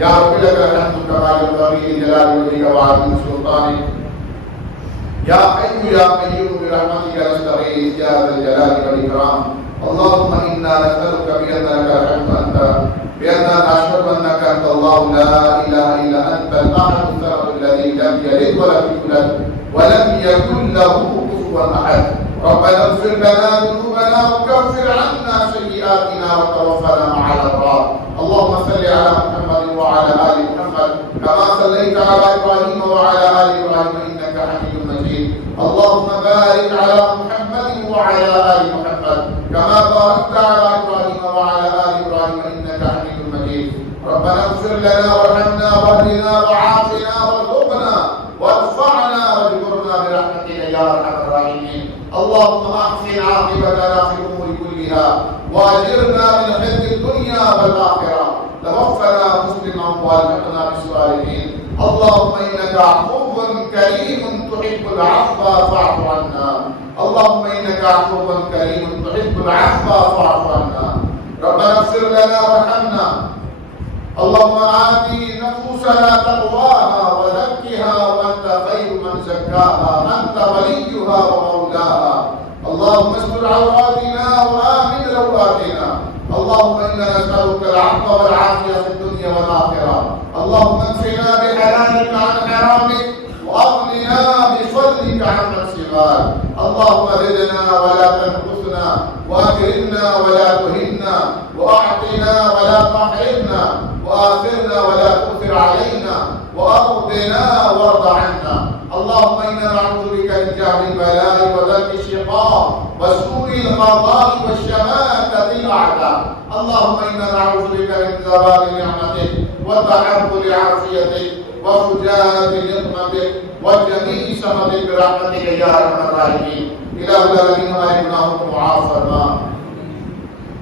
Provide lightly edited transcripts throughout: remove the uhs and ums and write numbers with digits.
یا رب لك الحمد كما ينبغي لجلال وجهك وعظيم سلطانك يا حي يا قيوم برحمتك نستغيث يا ذا الجلال والإكرام اللهم إنا نسألك بأنك الحمد بأننا نشهد أنك أنت الله لا إله إلا أنت الأحد الصمد الذي لم يلد ولم يولد ولم يكن له كفوا أحد ربنا اغفر لنا ذنوبنا وكفر عنا سيئاتنا وتوفنا مع الأبرار اللهم صل على محمد وعلى آل محمد كما صليت على إبراهيم وعلى آل إبراهيم إنك حميد مجيد اللهم بارك على محمد وعلى آل محمد كما باركت على إبراهيم وعلى آل إبراهيم إنك حميد مجيد ربنا اغفر لنا وارحمنا واهدنا وعافنا وارزقنا وارفعنا واجبرنا برحمتك يا أرحم الراحمين اللهم أحسن عاقبتنا في الأمور كلها وأجرنا من خزي الدنيا والآخرة توفنا مسلما والحقنا بالصالحين اللهم إنك عفو كريم تحب العفو فاعف عنا اللهم إنك عفو كريم تحب العفو فاعف عنا ربنا اغفر لنا وارحمنا اللهم آت نفوسنا تقواها وزكها وأنت خير من زكاها أنت وليها ومولاها اللهم استر عوراتنا وآمن رواتنا اللهم إنا نسألك العفو والعافية في الدنيا والآخرة اللهم اكفنا بحلالك عن حرامك وأغننا بفضلك عمن سواك اللهم زدنا ولا تنقصنا وأكرمنا ولا تهنا وأعطنا ولا تحرمنا وآثرنا ولا تؤثر علينا وأرضنا وارض عنا اللهم إنا نعوذ بك من جهل البلاء وذل الشقاء وسوء القضاء والشماتة الأعداء اللهم إنا نعوذ بك من زوال نعمتك وتحول عافيتك وفجاءة نقمتك وجميع سخطك برحمتك يا أرحم الراحمين الہ العالمین ہمارے گناہوں کو معاف فرما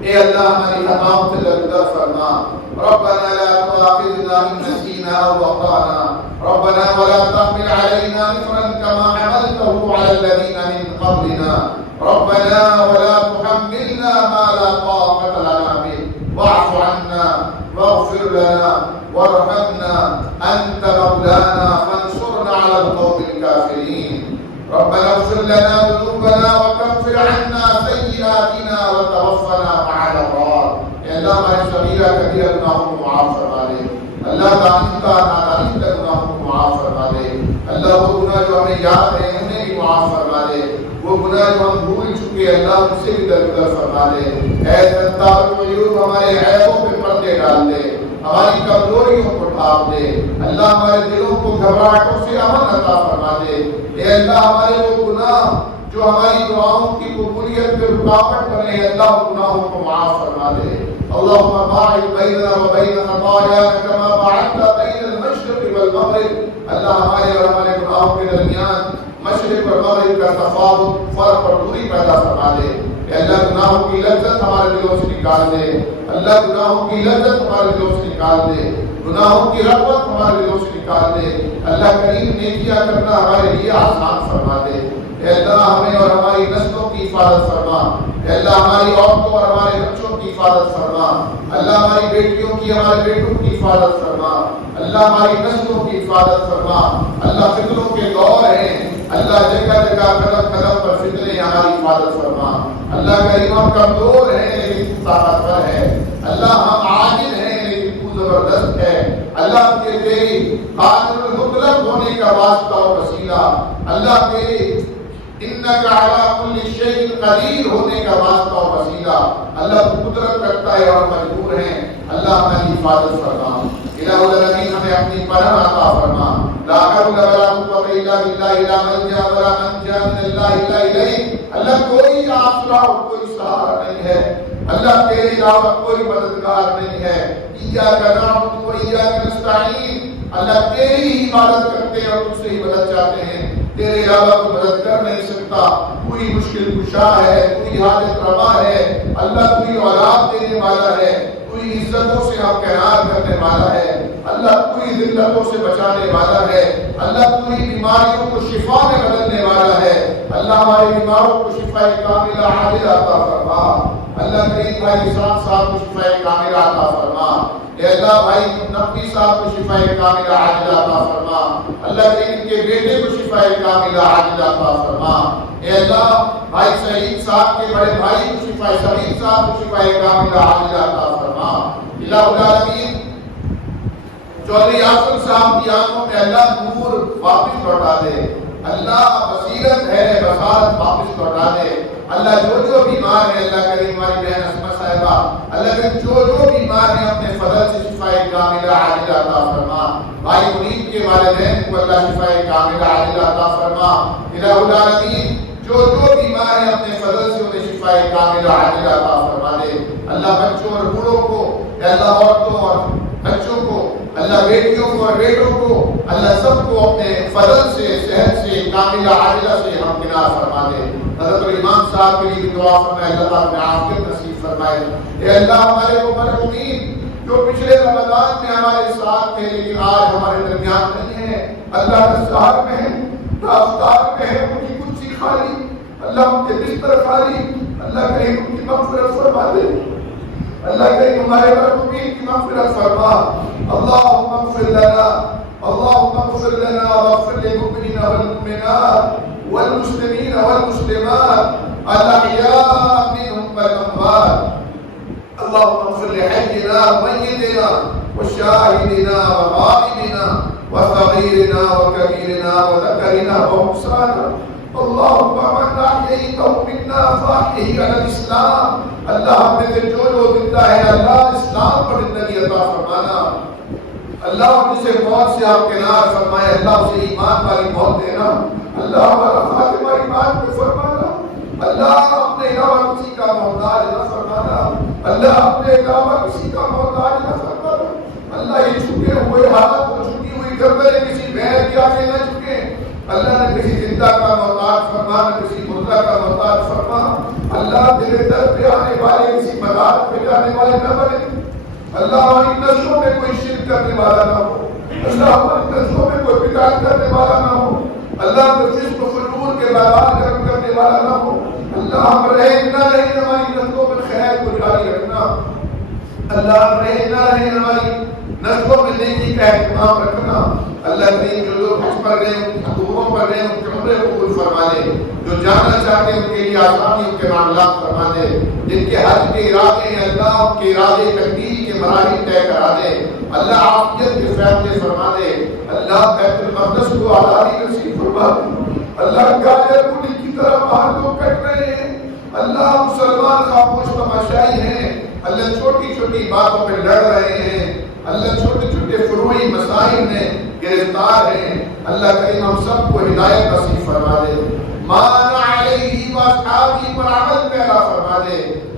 اے اللہ ہماری خطاؤں سے درگزر فرما ربنا لا تؤاخذنا ان نسينا او اخطانا ربنا ولا تحمل علينا اصرا كما حملته على الذين من قبلنا ربنا ولا تحملنا ما لا طاقة لنا به واعف عنا واغفر لنا وارحمنا انت مولانا فانصرنا على القوم الكافرين ربنا اغفر لنا ذنوبنا وكفر عنا سيئاتنا وتوفنا مع الابرار اے اللہ ہمارے صغیرہ کبیرہ گناہوں کو معاف فرما دے اللہ دانستہ نادانستہ گناہوں کو معاف فرما دے اللہ وہ گناہ جو ہمیں یاد ہیں انہیں بھی معاف فرما دے وہ گناہ جو ہم بھول چکے اللہ ان سے بھی درگزر فرما دے اے ستار الغیوب ہمارے عیبوں پہ پردے ڈال دے ہماری کمزوریوں کو ڈھانپ دے اللہ ہمارے دلوں کو گھبراہٹوں سے امن عطا فرما دے اے اللہ ہمارے وہ گناہ جو ہماری دعاؤں کی قبولیت میں رکاوٹ بنے اللہ گناہوں کو معاف فرما دے اللهم باعد بيننا وبين خطايانا كما باعدت بين المشرق والمغرب اللہ ہمارے اور ہمارے گناہوں کے درمیان مشرق اور مغرب کا تفاوت فرق اور دوری پیدا فرما دے کہ اللہ گناہوں کی لذت ہمارے دلوں سے نکال دے اللہ گناہوں کی لذت ہمارے دلوں سے نکال دے گناہوں کی رغبت ہمارے دلوں سے نکال دے اللہ کریم نیکیاں کرنا ہمارے لیے آسان فرما دے اے اللہ ہمیں اور ہماری نسلوں کی حفاظت فرما اے اللہ ہماری عورتوں اور ہمارے بچوں کی حفاظت فرما اللہ ہماری بیٹیوں کی ہمارے بیٹوں کی حفاظت فرما اللہ ہماری نسلوں کی حفاظت فرما اللہ فتنوں کے دور ہیں اللہ جگہ جگہ قدم قدم پر فتنے ہماری حفاظت فرما اللہ کریم ہم کمزور ہیں لیکن طاقتور ہے اللہ ہم عاجز ہیں لیکن تو زبردست ہے اللہ کے تیری قادر المطلق ہونے کا واسطہ اور وسیلہ اللہ تیری انک علی کل شیء قدیر ہونے کا واسطہ اور وسیلہ اللہ قدرت رکھتا ہے اور مجبور ہے اللہ ہماری حفاظت فرما الہ العالمین ہمیں اپنی پناہ عطا فرما لا حول ولا قوت الا باللہ لا ملجا ولا منجا من اللہ الا الیہ اللہ کوئی آسرا اور کوئی سہارا نہیں ہے اللہ تیرے علاوہ کوئی مددگار نہیں ہے ایاک نعبد و ایاک نستعین اللہ تیری ہی عبادت کرتے ہیں اور تجھ سے ہی مدد چاہتے ہیں تیرے علاوہ کوئی مدد کر نہیں سکتا کوئی مشکل کشا ہے کوئی حاجت روا ہے اللہ کوئی اولاد دینے والا ہے کوئی عزتوں سے ہمکنار کرنے والا ہے اللہ کوئی ذلتوں سے بچانے والا ہے اللہ کوئی بیماریوں کو شفا میں بدلنے والا ہے اللہ ہماری بیماروں کو شفا کاملہ عاجلہ عطا فرما اللہ کریم بھائی نثار صاحب کو شفا کاملہ عطا فرما، اے اللہ بھائی نقوی صاحب کو شفا کاملہ عاجلہ عطا فرما، اللہ کریم ان کے بیٹے کو شفا کاملہ عاجلہ عطا فرما، اے اللہ بھائی سعید صاحب کے بڑے بھائی کو شفا، سعید صاحب کو شفا کاملہ عاجلہ عطا فرما، الہ العالمین چودھری آصف صاحب کی آنکھوں میں اللہ نور واپس لوٹا دے، اللہ بصیرت ہے بصارت واپس لوٹا دے، اللہ جو بیمار ہے اللہ کریم ہماری بہن اسما صاحبہ، اللہ کریم جو بیمار ہے اپنے فضل سے شفا کاملہ عاجلہ عطا فرما، بھائی منیب کے والدین کو اللہ شفا کاملہ عاجلہ عطا فرما، الہ العالمین جو بیمار ہے اپنے فضل سے انہیں شفا کاملہ عاجلہ عطا فرما دے، اللہ بچوں اور بوڑھوں کو، اللہ عورتوں اور بچوں کو، اللہ بیٹیوں کو اور بیٹوں کو، اللہ سب کو اپنے فضل سے صحت سے کاملہ عاجلہ سے ہمکنار فرما دے، حضرت الامام صاحب کے لیے دعا فرمائے، اللہ تعالیٰ میں عافیت نصیب فرمائے، اے اللہ ہمارے وہ مرحومین جو پچھلے رمضان میں ہمارے ساتھ تھے لیکن آج ہمارے درمیان نہیں ہے، اللہ دستار میں ہے، دستار میں ہے، ان کی کرسی خالی، اللہ ان کے بستر خالی، اللہ کریم ان کی مغفرت فرما دے، اللہ کریم ہمارے مرحومین کی مغفرت فرما، اللہم اغفر لنا، اللہم اغفر لنا واغفر للمؤمنین والمؤمنات والمسلمین والمسلمات الاحیاء منهم والاموات، اللهم اغفر لحينا وميتنا وشاهدنا وغائبنا وصغيرنا وكبيرنا وذكرنا وانثانا، اللهم من احييته منا فاحيه على الاسلام، اللہ ہم میں سے جو زندہ ہے اللہ اسلام پر زندگی عطا فرمانا، اللہ جسے موت سے آپ کنار فرمائے اللہ اسے ایمان والی موت دینا، اللہ ہمارا خاتمہ ایمان کو فرمانا، اللہ اپنے علاوہ کسی کا محتاج نہ فرمانا، اللہ اپنے علاوہ کسی کا محتاج نہ فرمانا، اللہ یہ جھکے ہوئے حالت اور جھکی ہوئی گردنیں کسی بہر کے آگے نہ جھکیں، اللہ نے کسی زندہ کا محتاج فرما، نہ کسی مردہ کا محتاج فرما، اللہ تیرے در پہ آنے والے کسی مدارت پہ جانے والے نہ بنے، اللہ ہماری نسلوں میں کوئی شرک کرنے والا نہ ہو، اللہ ہماری نسلوں میں کوئی بدعت کرنے والا نہ ہو، اللہ فسق و فجور کے بازار کرنے والا نہ ہو، اللہ ہم رہے نہ رہے ہماری نسلوں میں خیر کو جاری رکھنا، اللہ ہم رہے نہ رہے ہماری نسلوں میں نیکی کا اہتمام رکھنا، اللہ کریم جو لوگ حج پر رہے ہیں حکوموں پر رہے ہیں ان کے عمرے قبول فرما دے، جو جانا چاہتے ہیں ان کے لیے آسانی ان کے معاملات فرما دے، جن کے حج کے ارادے ہیں اللہ ان کے ارادے تکمیل کے مراحل طے کرا دے، اللہ عافیت کے فیصلے فرما دے، اللہ بیت المقدس کو آزادی نصیب فرما دے، اللہ گاجر پوری کی طرف باہر لوگ کٹ رہے ہیں، اللہ مسلمان خاموش تماشائی ہیں، اللہ چھوٹی چھوٹی باتوں پہ لڑ رہے ہیں، اللہ چھوٹے چھوٹے فروعی مسائل میں گرفتار ہیں، اللہ کریم ہم سب کو ہدایت نصیب فرما دے، مان علیہ واصحابہ پر عمل پیدا فرما دے،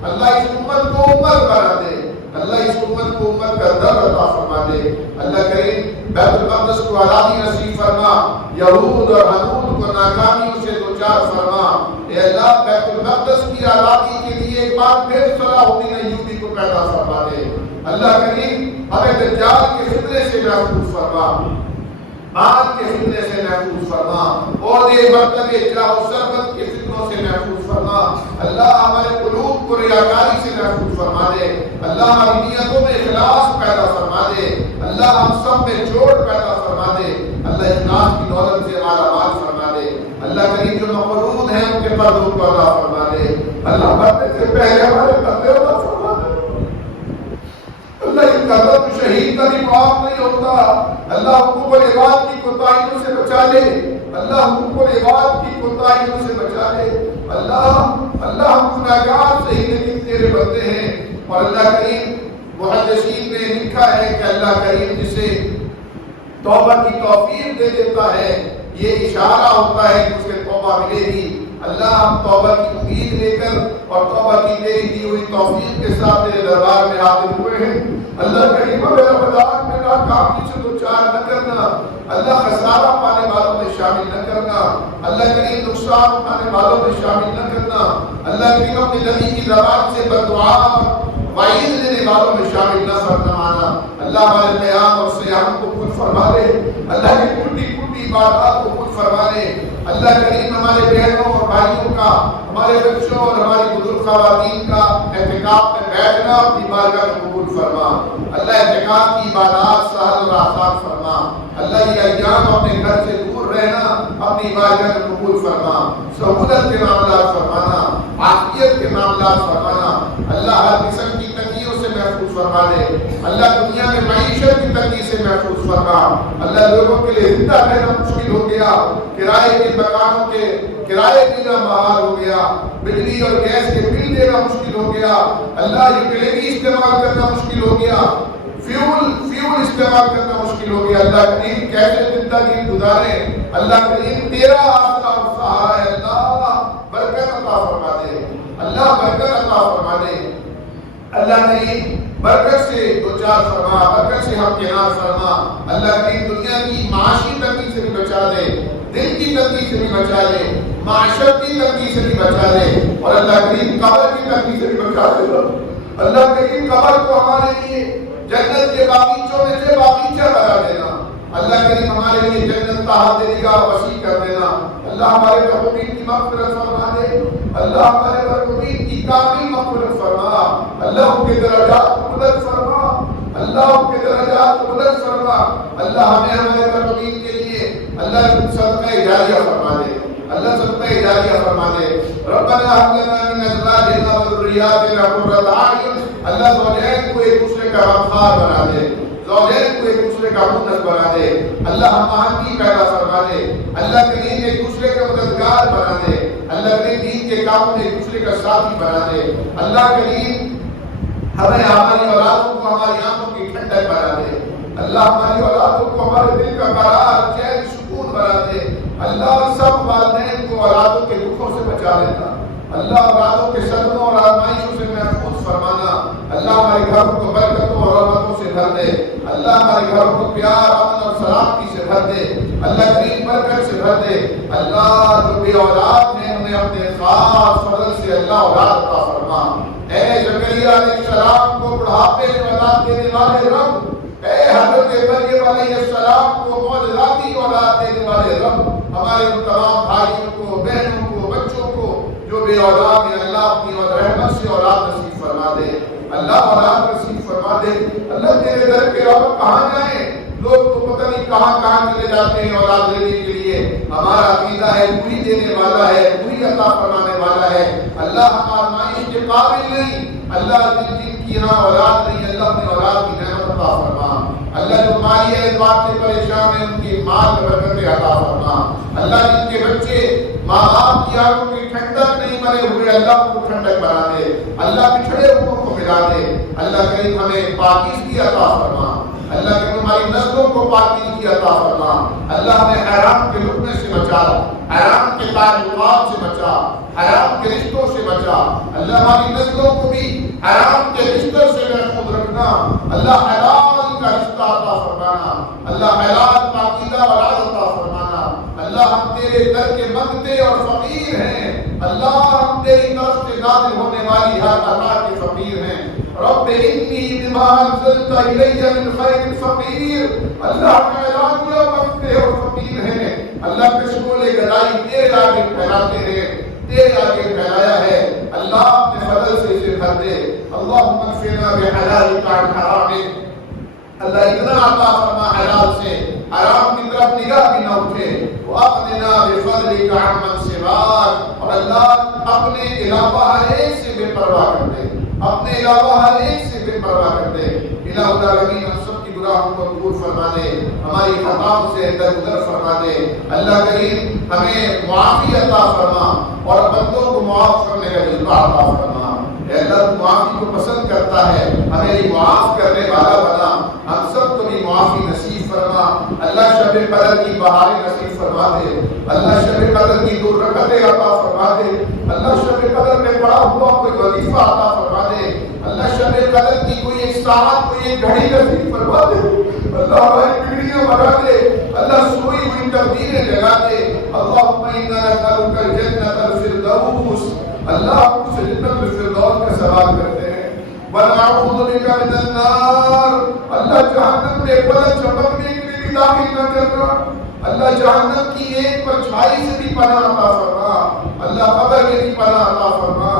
اللہ اس امت کو امت بنا دے، اللہ اس امت کو امت کا در عطا فرما دے، اللہ کریم بیت المقدس کو آزادی نصیب فرما، یہود اور حنود کو ناکامیوں سے دوچار فرما، اے اللہ بیت المقدس کی آزادی کے لیے ایک بار پھر صلاح الدین ایوبی کو پیدا فرما دے، اللہ کریم ہمیں دجال کے فتنے سے محفوظ فرما، بعد کے فتنے سے محفوظ فرما، اور یہ مرتبے جاہ و ثروت کے فتنوں سے محفوظ فرما، اللہ ہمارے قلوب کو ریاکاری سے محفوظ فرما دے، اللہ ہماری نیتوں میں اخلاص پیدا فرما دے، اللہ ہم سب میں جوڑ پیدا فرما دے، اللہ اخلاص کی دولت سے ہمارا مال فرما دے، اللہ کریم جو مقروض ہیں ان کے قرضوں کو عطا فرما دے، اللہ مرنے سے پہلے ہمارے قرضے عطا فرما دے، اللہ یہ قدر شہید کا بھی معاف نہیں ہوتا، اللہ حقوق العباد کی کوتاہیوں سے بچا لے، اللہ حقوق العباد کی کوتاہیوں سے بچا لے، اللہ ہم گناہگار سے ہی لیکن تیرے بندے ہیں، اور اللہ کریم محدثین نے لکھا ہے کہ اللہ کریم جسے توبہ کی توفیق دے دیتا ہے یہ اشارہ ہوتا ہے کہ اسے توبہ ملے گی، اللہ ہم توبہ کی امید لے کر اور توبہ کی تیری دی ہوئی توفیق کے ساتھ تیرے دربار میں حاضر ہوئے ہیں، اللہ کریم ہمیں رمضان میں ناکامی سے دوچار نہ کرنا، اللہ خسارہ پانے والوں میں شامل نہ کرنا، اللہ کریم نقصان اٹھانے والوں میں شامل نہ کرنا، اللہ کریم اپنے نبی کی زبان سے بددعا وعید دینے والوں میں شامل نہ فرمانا، اللہ ہمارے قیام اور سیاحت ہم کو قبول فرما لے، اللہ کی ٹوٹی پھوٹی عبادات کو قبول فرما لے۔ اللہ کریم ہمارے بہنوں اور بھائیوں کا، ہمارے بچوں اور ہماری بزرگ خواتین کا اعتکاف میں بیٹھنا اپنی بارگاہ میں قبول فرما۔ اللہ اعتکاف کی عبادات سہل اور آسان فرما۔ اللہ یہ ایام اپنے گھر سے دور رہنا اپنی بارگاہ میں قبول فرما۔ سہولت کے معاملات فرمانا، عافیت کے معاملات فرمانا۔ اللہ ہر قسم کی تنگیوں سے محفوظ فرما دے۔ اللہ دنیا میں معیشت کی تنگی سے محفوظ فرما۔ اللہ لوگوں کے لیے زندہ رہنا مشکل ہو گیا، کرائے کے مکانوں کے کرائے دینا بحال ہو گیا، بجلی اور گیس کے بل دینا مشکل ہو گیا، اللہ یوٹیلیٹی استعمال کرنا مشکل ہو گیا، فیول استعمال کرنا مشکل ہو گیا۔ اللہ کریم کیسے زندگی گزارے؟ اللہ کریم تیرا آسرا اور سہارا ہے۔ اللہ برکت عطا فرما دے، اللہ برکت عطا فرما دے۔ اللہ کریم برکت سے دو چار فرما، برکت سے ہم کنار فرما۔ اللہ کریم دنیا کی معاشی تنگی سے بھی بچا دے، دل کی تنگی سے بھی بچا دے، معاشرت کی تنگی سے بھی بچا دے، اور اللہ کریم قبر کی تنگی سے بھی بچا دے۔ اللہ کریم قبر کو ہمارے لیے جنت کے باغیچوں میں سے باغیچہ بنا دینا۔ اللہ کریم ہمارے لیے جنت کا نگاہ وسیع کر دینا۔ اللہ ہمارے مرحومین کی مغفرت فرما دے، اللہ ہمارے مرحومین کی کامل مغفرت فرما، اللہ ان کے درجات کو بلند فرما، اللہ ان کے درجات کو بلند فرما۔ اللہ ہمیں ہمارے مرحومین کے لیے اللہ صدقہ جاریہ فرما دے، اللہ صدقہ جاریہ فرما دے۔ ربنا هب لنا من ازواجنا وذرياتنا قرة اعين۔ اللہ زوجین کو ایک دوسرے کا غمخوار بنا دے، زوجین کو ایک دوسرے کا مونس بنا دے، اللہ ہم آہنگی پیدا فرما دے، اللہ کریم ایک دوسرے کا مددگار بنا دے، اللہ کریم دین کے کام میں ایک دوسرے کا ساتھی بنا دے، اللہ کریم ہمیں ہماری اولادوں کو ہماری آنکھوں کی ٹھنڈک بنا دے، اللہ ہماری اولادوں کو ہمارے دل کا قرار چین سکون بنا دے۔ اللہ سب والدین کو اولادوں کے دکھوں سے بچا لینا، اللہ اولادوں کے صدموں اور آزمائشوں سے محفوظ فرمانا۔ اللہ ہمارے گھروں کو برکتوں اور رحمتوں سے بھر دے، اللہ ہمارے گھروں کو پیار، امن اور سلامتی سے بھر دے، اللہ کریم برکت سے بھر دے۔ اللہ جو بے اولاد ہیں ہمیں اپنے خاص فضل سے اللہ اولاد عطا فرما۔ اے زکریا علیہ السلام کو بڑھاپے میں اولاد دینے والے رب، اے حضرت مریم علیہ السلام کو معجزاتی اولاد دینے والے رب، ہمارے ان تمام بھائیوں کو، بہنوں کو، بچوں کو جو بے اولاد ہیں، اللہ اپنی رحمت سے اولاد نصیب فرما دے، اللہ اولاد نصیب فرما دے۔ اللہ تیرے در کے رب کہاں جائیں؟ لوگ تو پتہ نہیں کہاں کہاں چلے جاتے ہیں اولاد لینے کے لیے۔ ہمارا عقیدہ ہے پوری دینے والا ہے، پوری عطا فرمانے والا ہے۔ اللہ ہم آزمائش کے قابل نہیں، اللہ جن کی یہاں اولاد نہیں، اللہ اپنے اولاد کی نعمت عطا فرما۔ اللہ جو مالی اعتبار سے پریشان ہیں ان کی مال میں برکت عطا فرما۔ اللہ جن کے بچے ماں باپ کی آنکھوں کی ٹھنڈک نہیں بنے ہوئے، اللہ کو ٹھنڈک بنا دے، اللہ بچھڑے ہوئوں کو ملا دے۔ اللہ کریم ہمیں پاکیزگی عطا فرما، اللہ کریم ہماری نسلوں کو پاکیزگی عطا فرما۔ اللہ ہمیں حرام کے لقمے سے بچا، حرام کے تعلقات سے بچا، حرام کے رشتوں سے بچا۔ اللہ ہماری نسلوں کو بھی حرام کے رشتوں سے محفوظ رکھنا، اللہ حلال کا رشتہ عطا فرمانا، اللہ حلال پاکیزہ اولاد عطا فرمانا۔ اللہ ہم تیرے در کے منگتے اور فقیر ہیں، اللہ ہم تیری طرف سے نازل ہونے والی ہر عطا کے فقیر ہیں۔ رب انی بما انزلت الی من خیر فقیر۔ اللہ کا اعلان کیا منگتے اور فقیر ہیں، اللہ کے شمول گدائی تیرے آگے پھیلاتے ہیں، تیرے آگے پھیلایا ہے۔ اللہ اپنے فضل سے اسے بھر دے۔ اللہم اکفنا بحلالک عن حرامک۔ اللہ اتنا عطا فرما حلال سے، حرام کی طرف نگاہ بھی نہ اٹھے۔ وَأَغْنِنَا بِفَضْلِكَ عَمَّنْ سِوَاكَ۔ اور اللہ اپنے علاوہ ہر ایک سے بے پرواہ کر دے، اپنے علاوہ ہر ایک سے بے پرواہ کر دے۔ الہ العالمین ہم سب کی گناہوں کو دور فرما دے، ہماری خطاؤں سے درگزر فرما دے۔ اللہ کریم ہمیں معافی عطا فرما اور بندوں کو معاف کرنے کا جذبہ عطا فرما۔ اے اللہ تو معافی کو پسند کرتا ہے، ہمیں معاف کرنے والا بنا، ہم سب کو بھی معافی نصیب فرما۔ اللہ شب قدر کی بہاریں نصیب فرما دے، اللہ شب قدر کی 2 رکعتیں عطا فرما دے، اللہ شب قدر میں پڑھا ہوا کوئی وظیفہ عطا فرما دے، اللہ شب قدر کی کوئی ایک ساعت، کوئی ایک گھڑی نصیب فرما دے، اللہ ہماری پیڑیاں بڑھا دے، اللہ سوئی ہوئی تقدیریں جگا دے۔ اللہم انا نسألک الجنة الفردوس۔ اللہ ہم سے جنت الفردوس کا سوال کرتے ہیں۔ ونعوذ بک من النار۔ اللہ جہنم میں بلند چمکنے کے لیے بھی داخل نہ کرنا، اللہ جہنم کی ایک پرچھائی سے بھی پناہ عطا فرما، اللہ قبر میں بھی پناہ عطا فرما،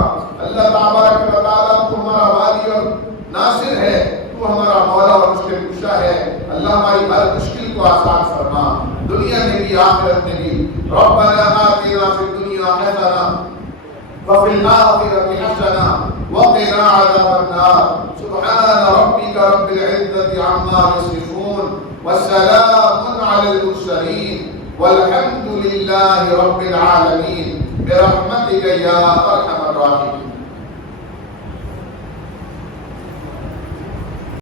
اللہ تبارک و تعالیٰ تو ہمارا والی اور ناصر ہے، تو ہمارا مولا اور مشکل کشا ہے، اللہ ہماری ہر مشکل کو آسان فرما، دنیا میں بھی آخرت میں بھی۔ ربنا آتنا فی الدنیا حسنہ وفی الآخرۃ حسنہ وقنا عذاب النار، سبحان ربک رب العزة عما یصفون والسلام علی المرسلین والحمد للہ رب العالمین برحمتک یا ارحم الراحمین۔